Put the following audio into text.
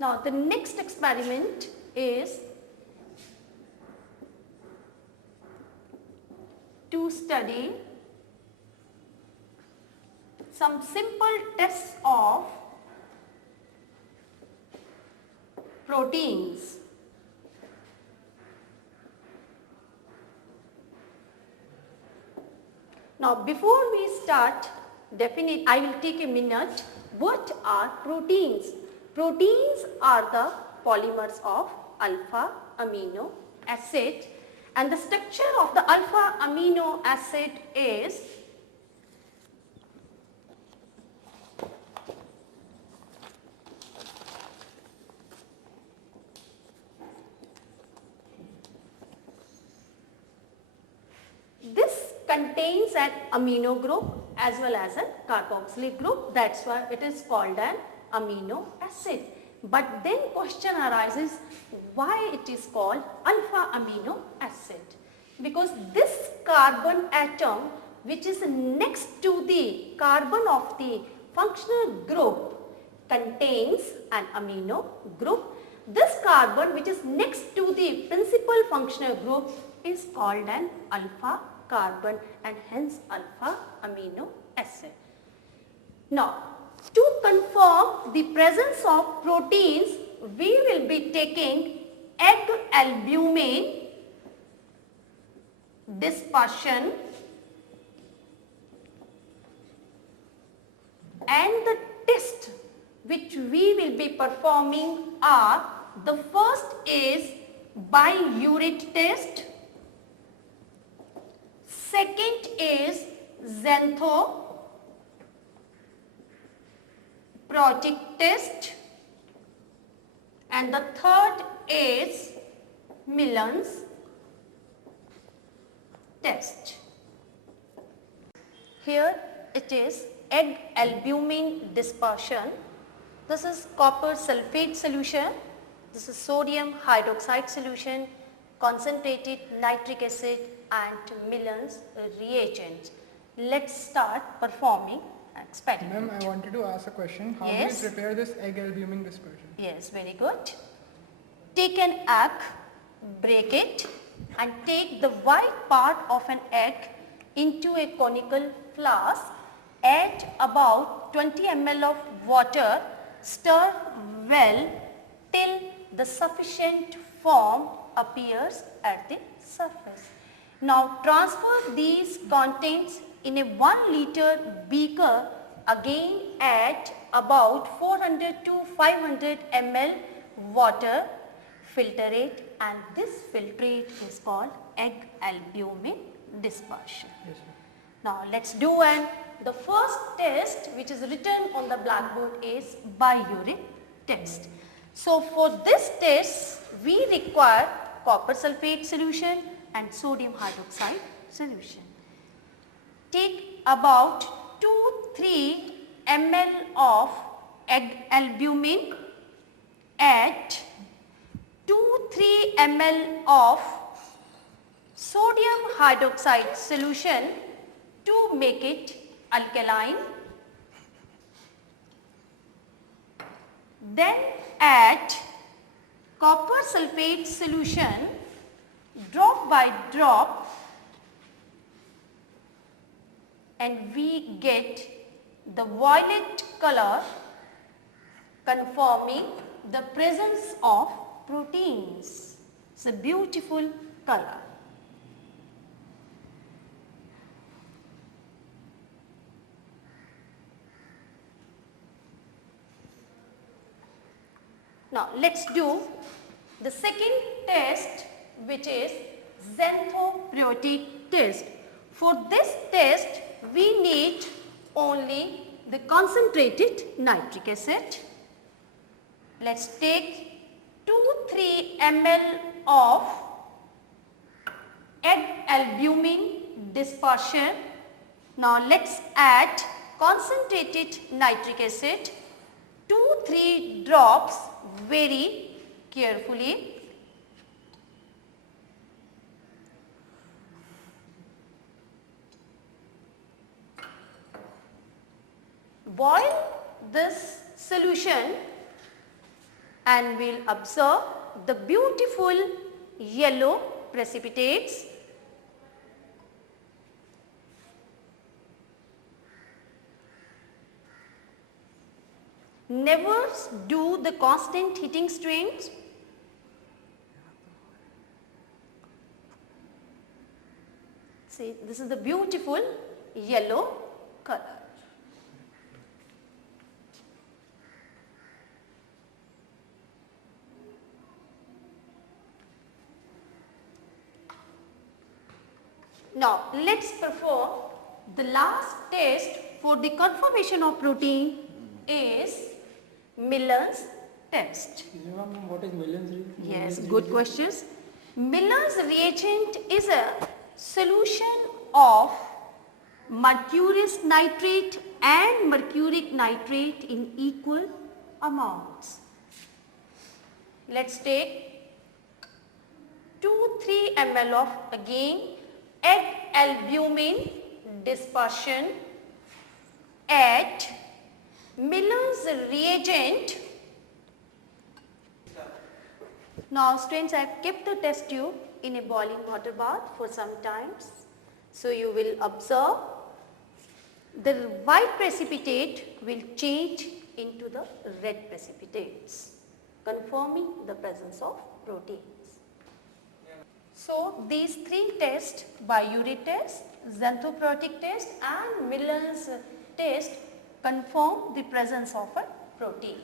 Now the next experiment is to study some simple tests of proteins. Now before we start, I will take a minute. What are proteins? Proteins are the polymers of alpha amino acid, and the structure of the alpha amino acid is contains an amino group as well as a carboxylic group. That's why it is called an amino acid. But then question arises, why it is called alpha amino acid? Because this carbon atom which is next to the carbon of the functional group contains an amino group. This carbon which is next to the principal functional group is called an alpha carbon, and hence alpha amino acid. Now, to confirm the presence of proteins, we will be taking egg albumin dispersion and the test which we will be performing are, the first is biuret test, second is xanthoprotic test, and the third is Millen's test. Here it is egg albumin dispersion. This is copper sulfate solution, this is sodium hydroxide solution, concentrated nitric acid and Millen's reagents. Let's start performing experiment. Ma'am, I wanted to ask a question. How do you prepare this egg albumin dispersion? Yes, very good. Take an egg, break it and take the white part of an egg into a conical flask. Add about 20 ml of water. Stir well till the sufficient foam appears at the surface. Now transfer these contents in a 1 liter beaker. Again add about 400 to 500 ml water. Filter it, and this filtrate is called egg albumin dispersion. Yes, sir. Now let's do the first test which is written on the blackboard is biuret test. So for this test we require copper sulfate solution and sodium hydroxide solution. Take about 2-3 ml of egg albumin, add 2-3 ml of sodium hydroxide solution to make it alkaline. Then add copper sulfate solution drop by drop, and we get the violet color confirming the presence of proteins. It's a beautiful color. Now let's do the second test, which is xanthoprotic test. For this test we need only the concentrated nitric acid. Let's take 2-3 ml of egg albumin dispersion. Now let's add concentrated nitric acid, 2-3 drops very carefully. Boil this solution and we'll observe the beautiful yellow precipitates. Never do the constant heating strains. See, this is the beautiful yellow color. Now, let's perform the last test for the conformation of protein is Miller's test. What is Miller's reagent? Yes, good questions. Miller's reagent is a solution of mercurous nitrate and mercuric nitrate in equal amounts. Let's take 2-3 ml of again egg albumin dispersion at Miller's reagent. Now students, I have kept the test tube in a boiling water bath for some times. So you will observe the white precipitate will change into the red precipitates, confirming the presence of proteins. So these three tests, Biuret test, xanthoprotic test and Miller's test confirm the presence of a protein.